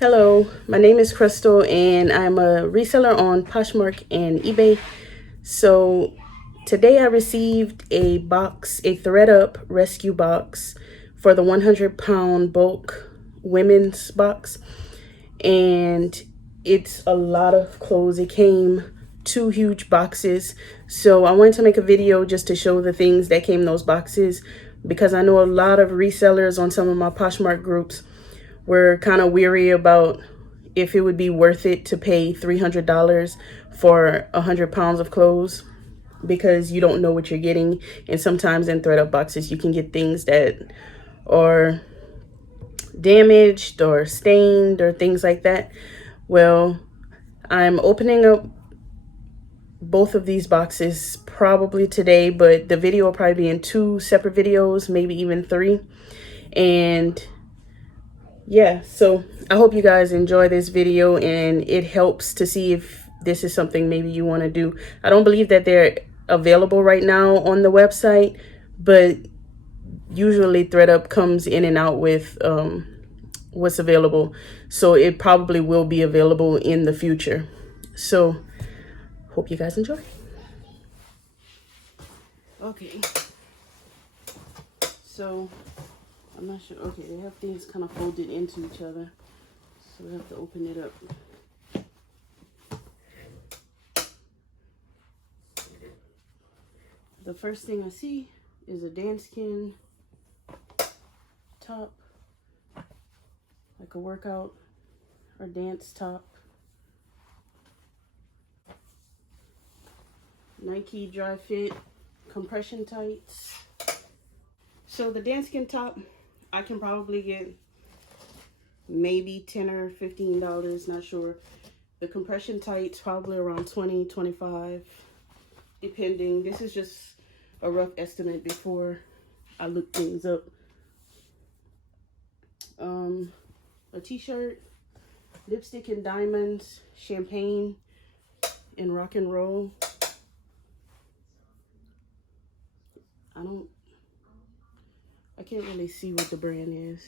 Hello, my name is Crystal and I'm a reseller on Poshmark and eBay. So today I received a box, a ThredUP rescue box for the 100-pound bulk women's box. And it's a lot of clothes. It came two huge boxes. So I wanted to make a video just to show the things that came in those boxes because I know a lot of resellers on some of my Poshmark groups were kind of weary about if it would be worth it to pay $300 for 100 pounds of clothes because you don't know what you're getting. And sometimes in ThredUP boxes, you can get things that are damaged or stained or things like that. Well, I'm opening up both of these boxes probably today, but the video will probably be in two separate videos, maybe even three. And yeah, so I hope you guys enjoy this video and it helps to see if this is something maybe you want to do. I don't believe that they're available right now on the website, but usually ThredUP comes in and out with what's available. So it probably will be available in the future. So hope you guys enjoy. Okay. So I'm not sure. Okay, they have things kind of folded into each other. So we have to open it up. The first thing I see is a danskin top, like a workout or dance top. Nike dry fit compression tights. So the danskin top, I can probably get maybe $10 or $15, not sure. The compression tights probably around 20, 25, depending. This is just a rough estimate before I look things up. A t-shirt, lipstick and diamonds, champagne and rock and roll. I can't really see what the brand is.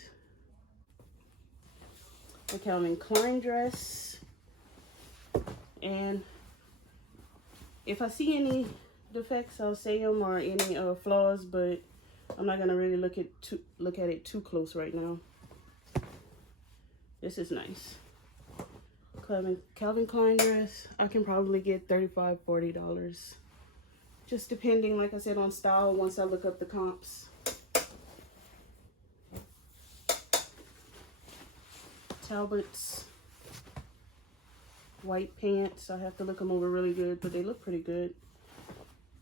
A Calvin Klein dress. And if I see any defects, I'll say them, or any flaws, but I'm not gonna really look at it too close right now. This is nice. Calvin Klein dress. I can probably get $35, $40. Just depending, like I said, on style once I look up the comps. Talbot's white pants. I have to look them over really good, but they look pretty good.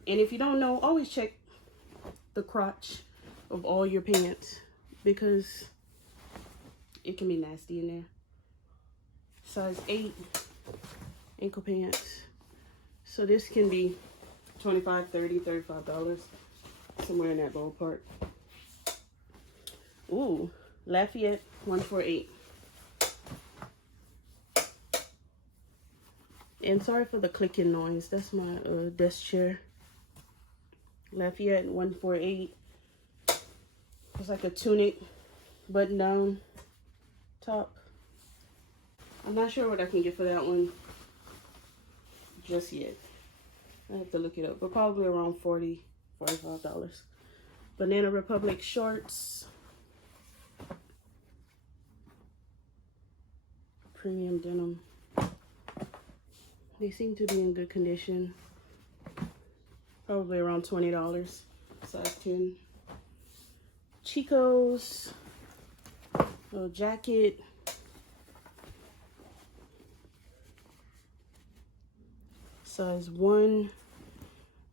And if you don't know, always check the crotch of all your pants because it can be nasty in there. Size 8 ankle pants. So this can be $25, $30, $35, somewhere in that ballpark. Ooh, Lafayette 148. And sorry for the clicking noise. That's my desk chair. Lafayette 148. It's like a tunic button down top. I'm not sure what I can get for that one just yet. I have to look it up, but probably around $40, $45. Banana Republic shorts. Premium denim. They seem to be in good condition. Probably around $20. Size 10. Chico's. Little jacket. Size 1,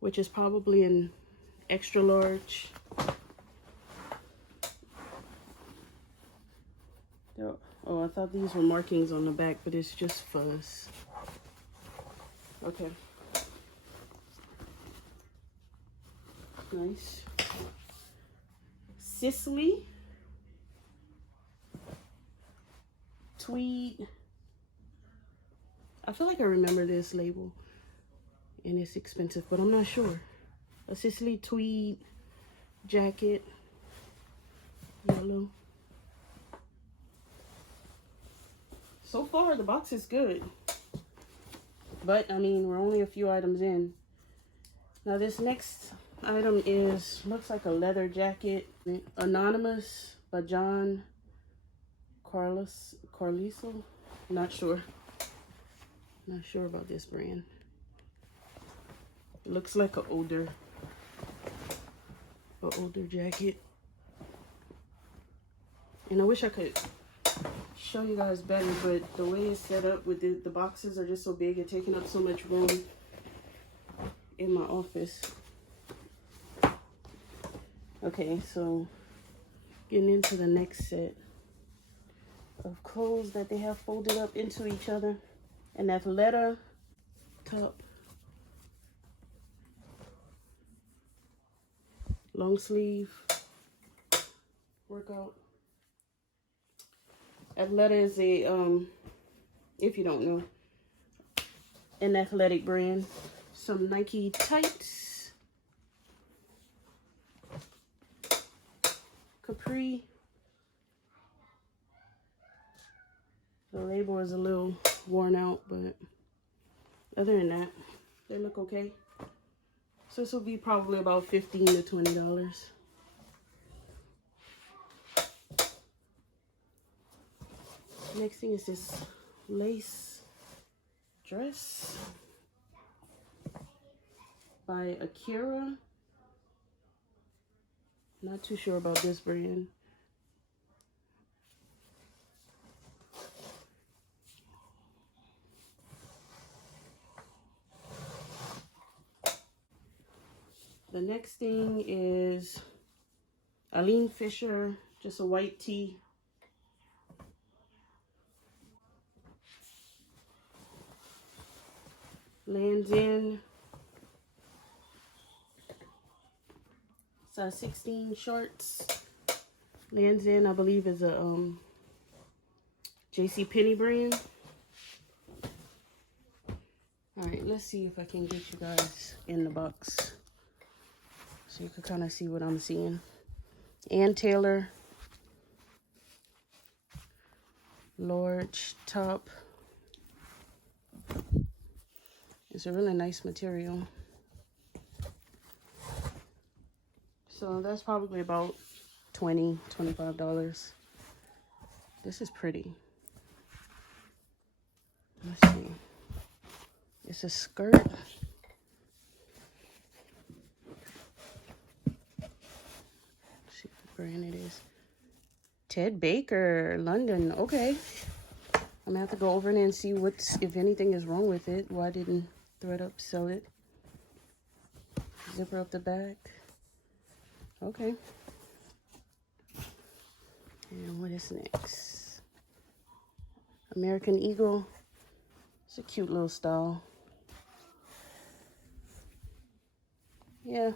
which is probably an extra large. Oh, I thought these were markings on the back, but it's just fuzz. Okay. Nice. Sicily. Tweed. I feel like I remember this label. And it's expensive, but I'm not sure. A Sicily tweed jacket. Yellow. so far the box is good. But I mean, we're only a few items in. Now this next item looks like a leather jacket. Anonymous by John Carliso. Not sure about this brand. It looks like an older jacket. And I wish I could show you guys better, but the way it's set up with the boxes are just so big and taking up so much room in my office. Okay, so getting into the next set of clothes that they have folded up into each other. And that's leather top, long sleeve, workout. Athleta is a, if you don't know, an athletic brand. Some Nike tights, capri. The label is a little worn out, but other than that, they look okay. So this will be probably about $15 to $20. Next thing is this lace dress by Akira. Not too sure about this brand. The next thing is Eileen Fisher, just a white tee. Lands in size 16 shorts. Lands in, I believe, is a JCPenney brand. All right, let's see if I can get you guys in the box so you can kind of see what I'm seeing. Ann Taylor, large top. It's a really nice material. So that's probably about $20, $25. This is pretty. Let's see. It's a skirt. Let's see what brand it is. Ted Baker, London. Okay. I'm gonna have to go over it and see if anything is wrong with it. Why didn't ThredUP sell it? Zipper up the back. Okay. And what is next? American Eagle. It's a cute little style. Yeah.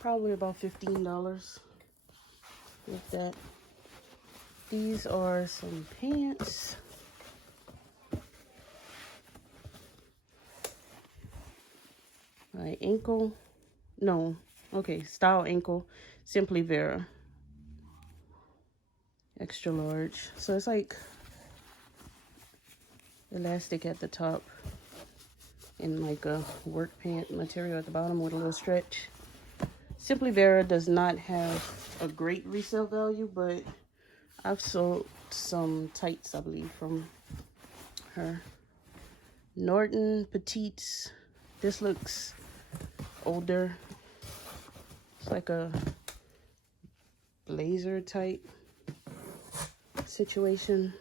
Probably about $15 with that. These are some pants. Ankle. No. Okay, style ankle. Simply Vera. Extra large. So it's like elastic at the top and like a work pant material at the bottom with a little stretch. Simply Vera does not have a great resale value, but I've sold some tights, I believe, from her. Norton Petites. This looks older. It's like a blazer type situation.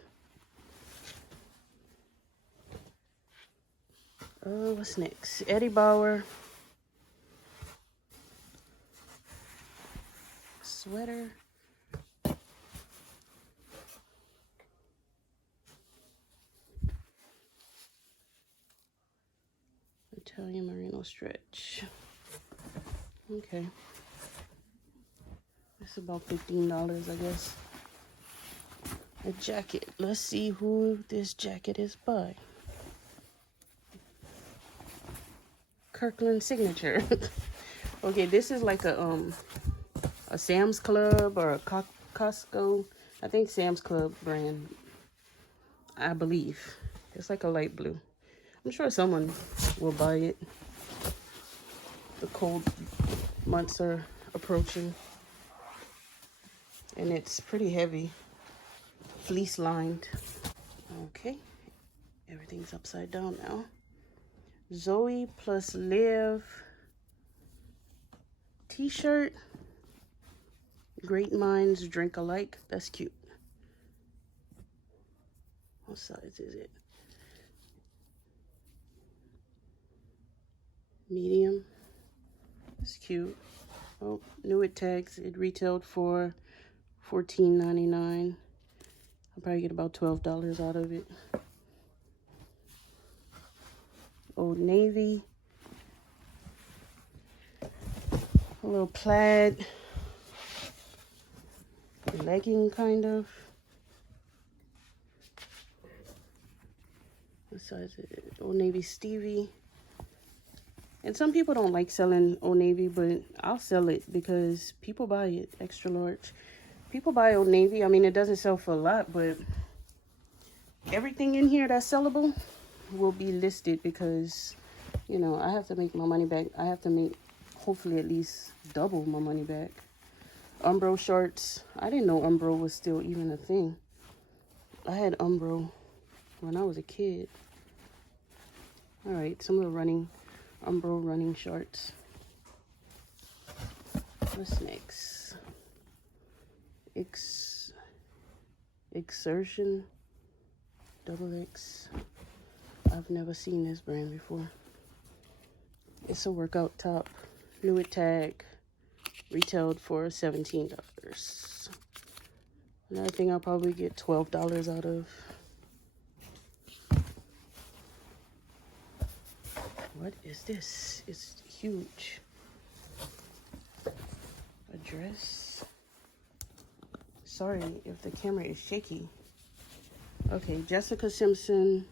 What's next? Eddie Bauer. Sweater. Italian merino stretch. Okay. It's about $15, I guess. A jacket. Let's see who this jacket is by. Kirkland Signature. Okay, this is like a Sam's Club or a Costco. I think Sam's Club brand. I believe. It's like a light blue. I'm sure someone will buy it. The cold months are approaching. And it's pretty heavy. Fleece lined. Okay. Everything's upside down now. Zoe plus Liv t-shirt. Great minds drink alike. That's cute. What size is it? Medium. It's cute. Oh, new it tags. It retailed for $14.99. I'll probably get about $12 out of it. Old Navy. A little plaid legging kind of. What size is it? Old Navy Stevie. And some people don't like selling Old Navy, but I'll sell it because people buy it. Extra large. People buy Old Navy. I mean, it doesn't sell for a lot, but everything in here that's sellable will be listed because, you know, I have to make my money back. I have to make, hopefully, at least double my money back. Umbro shorts. I didn't know Umbro was still even a thing. I had Umbro when I was a kid. All right, some of the Umbro running shorts. What's next? Exertion XX. I've never seen this brand before. It's a workout top. New it tag. Retailed for $17. Another thing I'll probably get $12 out of. What is this? It's huge. A dress. Sorry if the camera is shaky. Okay, Jessica Simpson.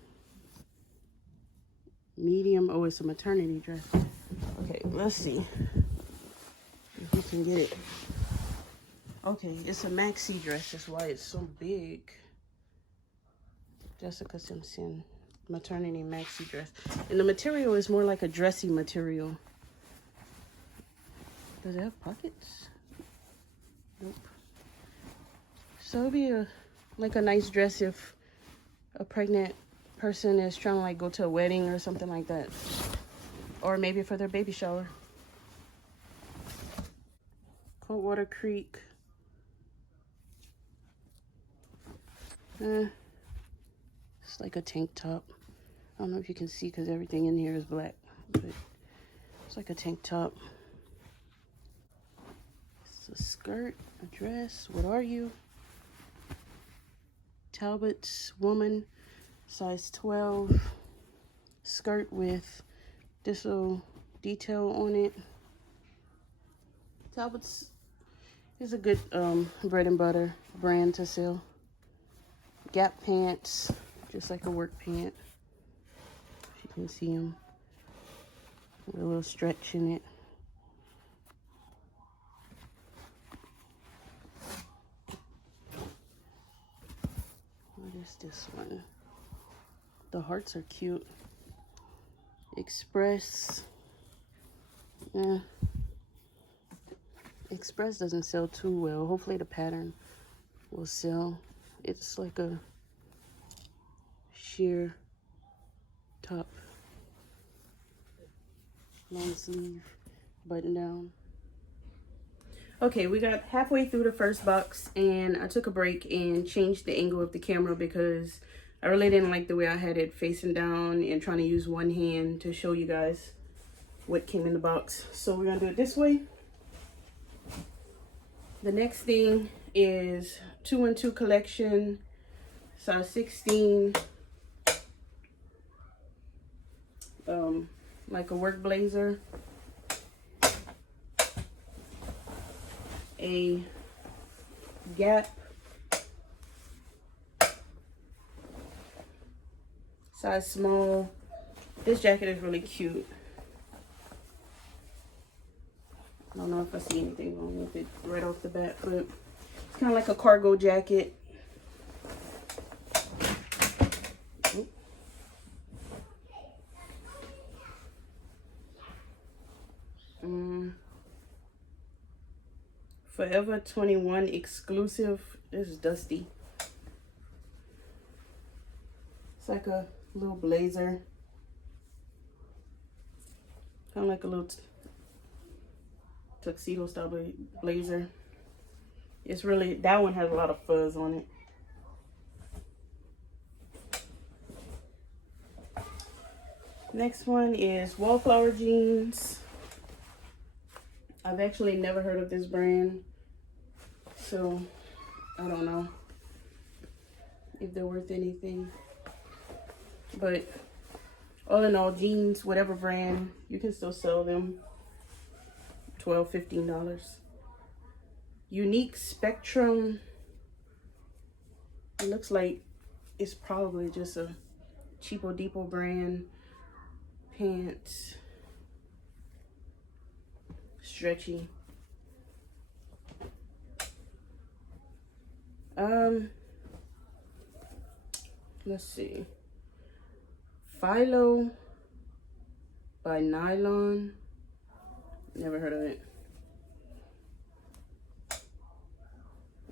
Medium. Oh, it's a maternity dress. Okay, let's see if we can get it. Okay, it's a maxi dress. That's why it's so big. Jessica Simpson. Maternity maxi dress. And the material is more like a dressy material. Does it have pockets? Nope. So it'll be like a nice dress if a pregnant person is trying to like go to a wedding or something like that. Or maybe for their baby shower. Coldwater Creek. It's like a tank top. I don't know if you can see because everything in here is black, but it's like a tank top. It's a skirt, a dress. What are you? Talbot's woman, size 12. Skirt with this little detail on it. Talbot's is a good bread and butter brand to sell. Gap pants, just like a work pant. If you can see them. With a little stretch in it. What is this one? The hearts are cute. Express. Express doesn't sell too well. Hopefully the pattern will sell. It's like a sheer top. Long sleeve, button down. Okay, we got halfway through the first box and I took a break and changed the angle of the camera because I really didn't like the way I had it facing down and trying to use one hand to show you guys what came in the box. So we're gonna do it this way. The next thing is 2-in-2 collection, size 16. Like a work blazer. A Gap size small. This jacket is really cute. I don't know if I see anything wrong with it right off the bat, but it's kind of like a cargo jacket. Forever 21 exclusive. This is dusty. It's like a little blazer. Kind of like a little tuxedo style blazer. It's really, that one has a lot of fuzz on it. Next one is Wallflower jeans. I've actually never heard of this brand, so I don't know if they're worth anything. But all in all, jeans, whatever brand, you can still sell them $12, $15. Unique Spectrum. It looks like it's probably just a Cheapo Depot brand. Pants. Stretchy. Let's see. Philo by Nylon. Never heard of it.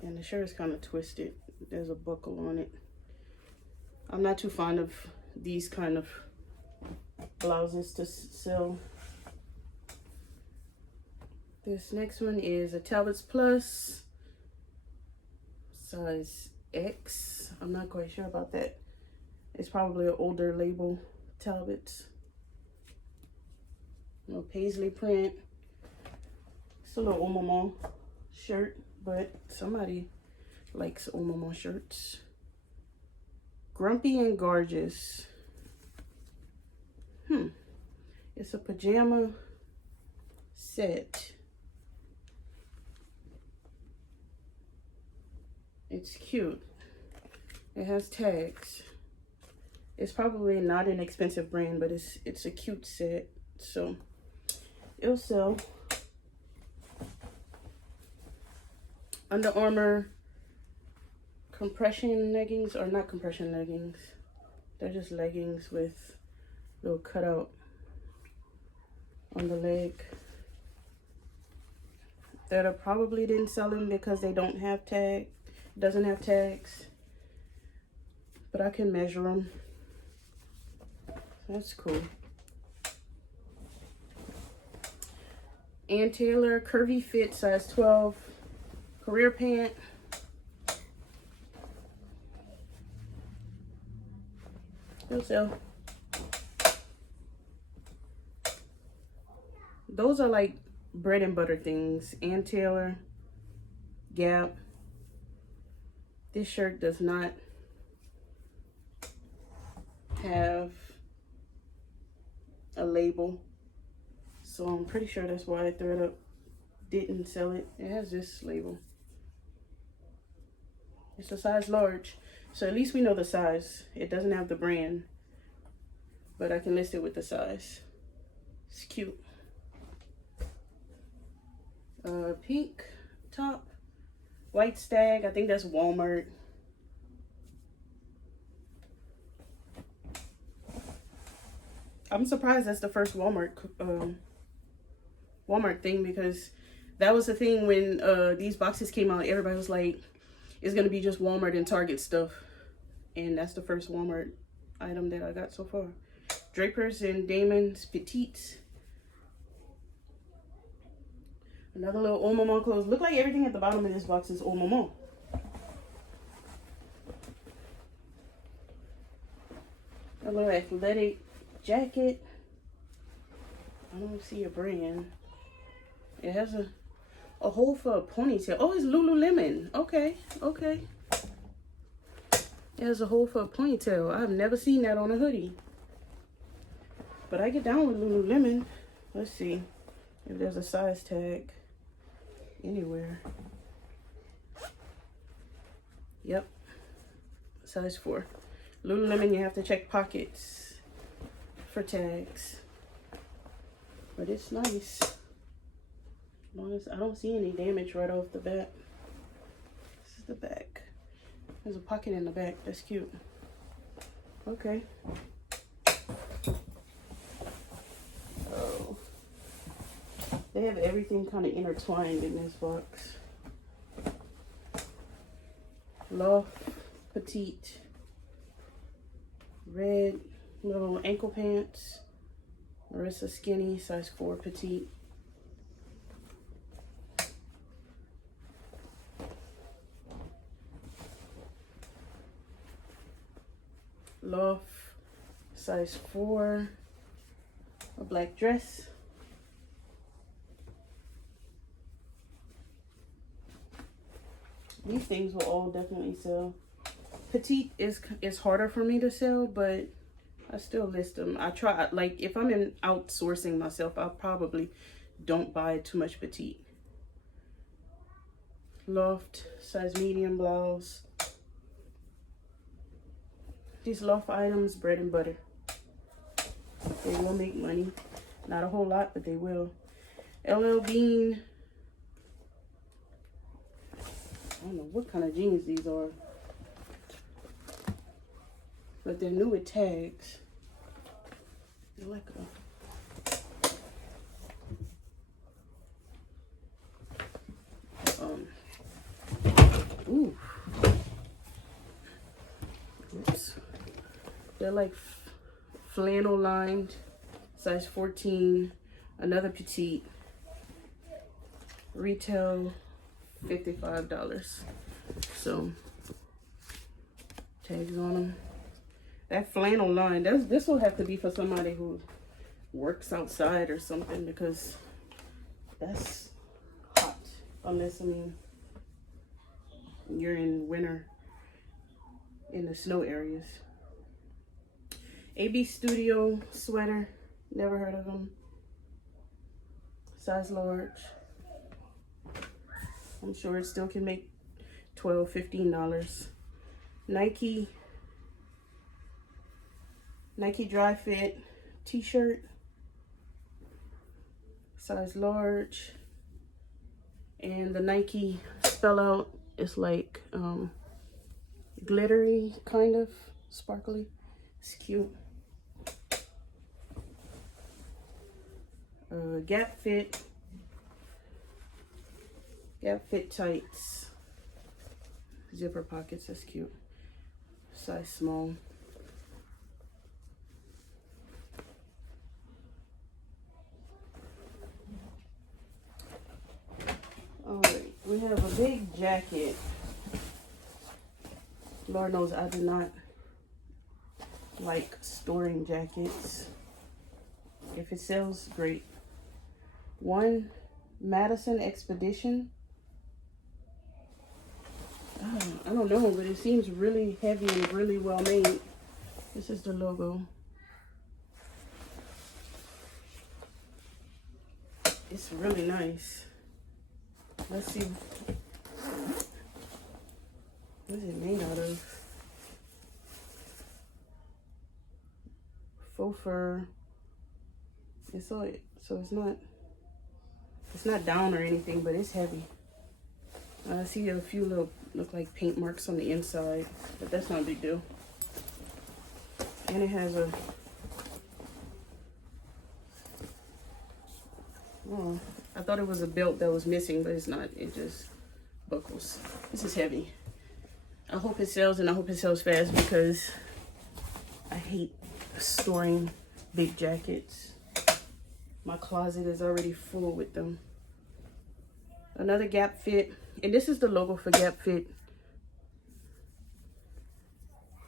And the shirt is kind of twisted. There's a buckle on it. I'm not too fond of these kind of blouses to sell. This next one is a Talbots Plus, size X. I'm not quite sure about that. It's probably an older label, Talbots. No paisley print. It's a little Omama shirt, but somebody likes Omama shirts. Grumpy and Gorgeous. It's a pajama set. It's cute. It has tags. It's probably not an expensive brand, but it's a cute set, so it'll sell. Under Armour compression leggings, or not compression leggings. They're just leggings with little cutout on the leg. ThredUP probably didn't sell them because they don't have doesn't have tags, but I can measure them. That's cool. Ann Taylor curvy fit, size 12, career pant. It'll sell. Those are like bread and butter things. Ann Taylor, Gap. This shirt does not have a label, so I'm pretty sure that's why ThredUP didn't sell it. It has this label. It's a size large, so at least we know the size. It doesn't have the brand, but I can list it with the size. It's cute. Pink top, white stag. I think that's Walmart. I'm surprised that's the first Walmart thing, because that was the thing when these boxes came out. Everybody was like, it's gonna be just Walmart and Target stuff, and that's the first Walmart item that I got so far. Drapers and Damon's Petites. Another little Old Maman clothes. Look like everything at the bottom of this box is Old Maman. A little athletic jacket. I don't see a brand. It has a hole for a ponytail. Oh, it's Lululemon. Okay, okay. It has a hole for a ponytail. I've never seen that on a hoodie. But I get down with Lululemon. Let's see if there's a size tag anywhere. Yep, size 4. Lululemon, you have to check pockets for tags, but it's nice. As long as I don't see any damage right off the bat. This is the back. There's a pocket in the back. That's cute. Okay. Oh, they have everything kind of intertwined in this box. Loft petite red little ankle pants. Marissa skinny, size 4 petite. Loft size 4, a black dress. These things will all definitely sell. Petite is harder for me to sell, but I still list them. I try, like if I'm in outsourcing myself, I probably don't buy too much petite. Loft size medium blouse. These loft items, bread and butter. They will make money. Not a whole lot, but they will. LL Bean. I don't know what kind of jeans these are, but they're new with tags. They're like a ooh. Oops. They're like flannel lined, size 14, another petite. Retail $55. So tags on them. That flannel line, this will have to be for somebody who works outside or something, because that's hot. Unless, I mean, you're in winter in the snow areas. AB Studio sweater, never heard of them. Size large. I'm sure it still can make $12, $15. Nike dry fit t-shirt, size large. And the Nike spell out is like glittery, kind of sparkly. It's cute. Gap fit tights, zipper pockets. That's cute. Size small. All right, we have a big jacket. Lord knows I do not like storing jackets. If it sells, great. One Madison Expedition. I don't know, but it seems really heavy and really well made. This is the logo. It's really nice. Let's see. What is it made out of? Faux fur. So it's not down or anything, but it's heavy. I see a few little look like paint marks on the inside, but that's not a big deal. And it has a oh, I thought it was a belt that was missing, but it's not. It just buckles. This is heavy. I hope it sells, and I hope it sells fast, because I hate storing big jackets. My closet is already full with them. Another Gap Fit, and this is the logo for Gap Fit.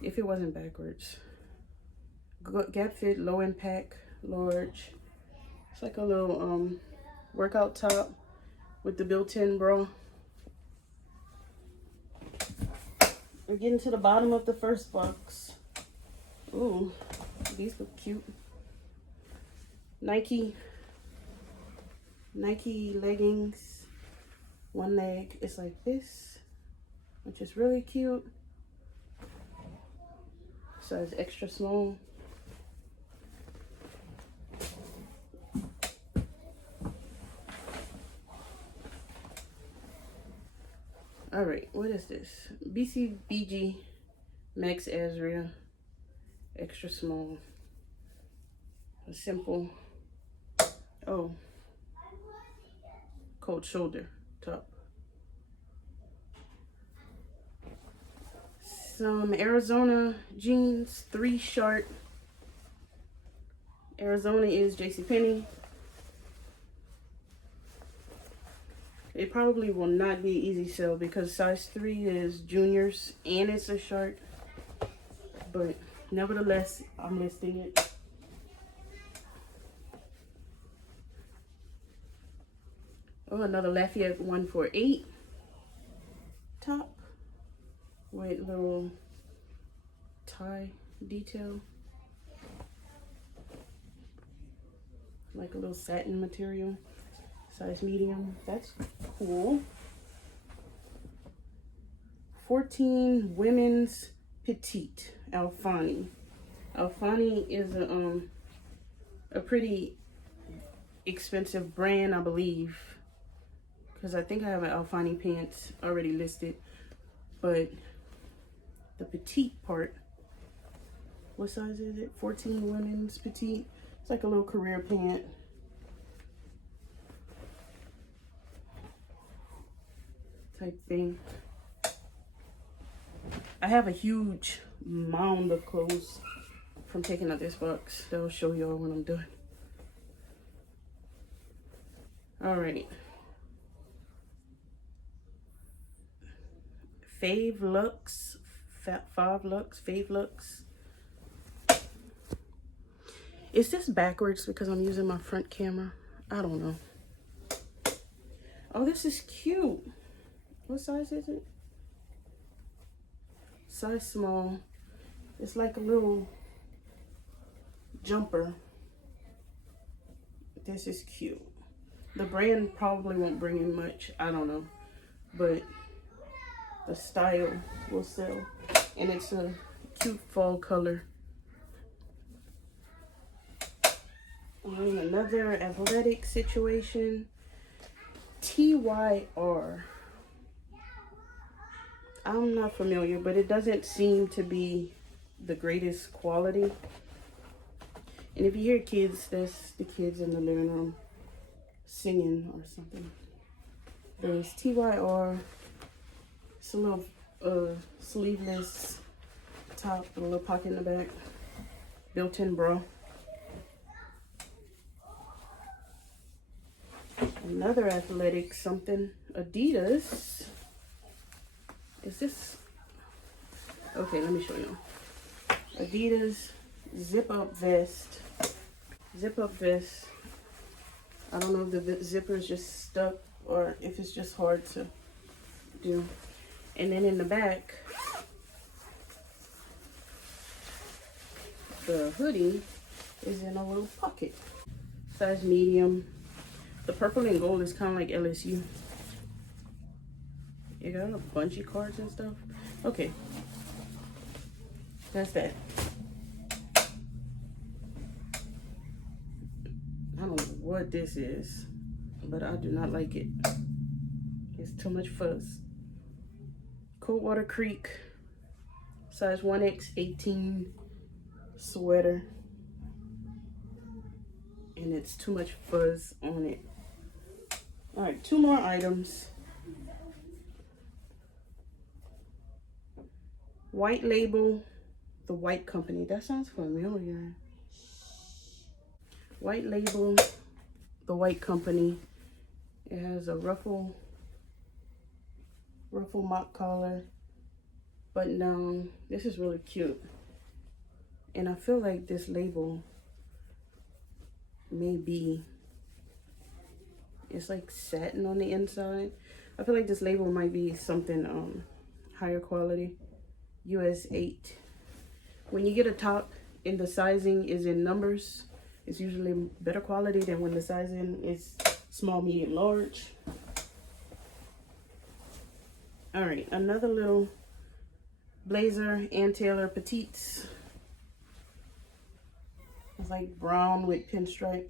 If it wasn't backwards. Gap Fit low impact, large. It's like a little workout top with the built-in bra. We're getting to the bottom of the first box. Ooh, these look cute. Nike leggings, one leg is like this, which is really cute. Size extra small. All right, what is this? BCBG Max Azria, extra small. A simple, oh, cold shoulder top. some Arizona jeans, 3 short. Arizona is JCPenney. It probably will not be easy sell because size 3 is juniors and it's a short. But nevertheless, I'm listing it. Oh, another Lafayette 148 top with little tie detail. Like a little satin material. Size medium. That's cool. 14 women's petite Alfani. Alfani is a pretty expensive brand, I believe, because I think I have an Alfani pants already listed, but the petite part, what size is it? 14 women's petite. It's like a little career pant. Type thing. I have a huge mound of clothes from taking out this box that I'll show y'all when I'm done. All right. Fave Lux. Is this backwards because I'm using my front camera? I don't know. Oh, this is cute. What size is it? Size small. It's like a little jumper. This is cute. The brand probably won't bring in much. I don't know. But the style will sell. And it's a cute fall color. And another athletic situation. TYR. I'm not familiar, but it doesn't seem to be the greatest quality. And if you hear kids, that's the kids in the living room singing or something. There's TYR. It's a little sleeveless top with a little pocket in the back. Built-in bra. Another athletic something. Adidas. Is this? Okay, let me show you. Adidas zip-up vest. Zip-up vest. I don't know if the zipper is just stuck or if it's just hard to do. And then in the back, the hoodie is in a little pocket. Size medium. The purple and gold is kind of like LSU. You got a bunch of cards and stuff. Okay. That's that. I don't know what this is, but I do not like it. It's too much fuzz. Coldwater Creek, size 1X18 sweater. And it's too much fuzz on it. All right, 2 more items. White Label, the White Company. That sounds familiar. White Label, the White Company. It has a ruffle mock collar, button down. This is really cute. And I feel like this label may be, it's like satin on the inside. I feel like this label might be something higher quality. US 8. When you get a top and the sizing is in numbers, it's usually better quality than when the sizing is small, medium, large. All right, another little blazer, Ann Taylor Petites. It's like brown with pinstripe.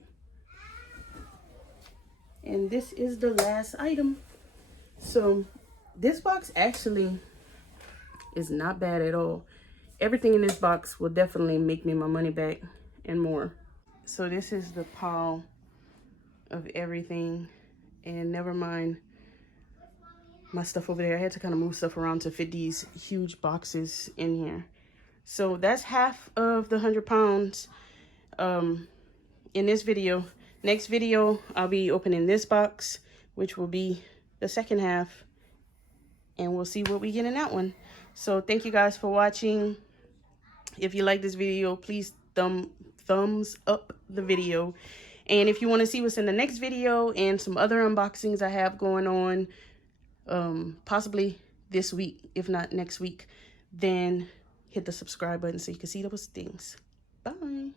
And this is the last item. So this box actually is not bad at all. Everything in this box will definitely make me my money back and more. So this is the pile of everything, and never mind my stuff over there. I had to kind of move stuff around to fit these huge boxes in here. So that's half of the 100 pounds in this video. Next video, I'll be opening this box, which will be the second half, and we'll see what we get in that one. So thank you guys for watching. If you like this video, please thumbs up the video. And if you want to see what's in the next video and some other unboxings I have going on, possibly this week, if not next week, then hit the subscribe button so you can see those things. Bye.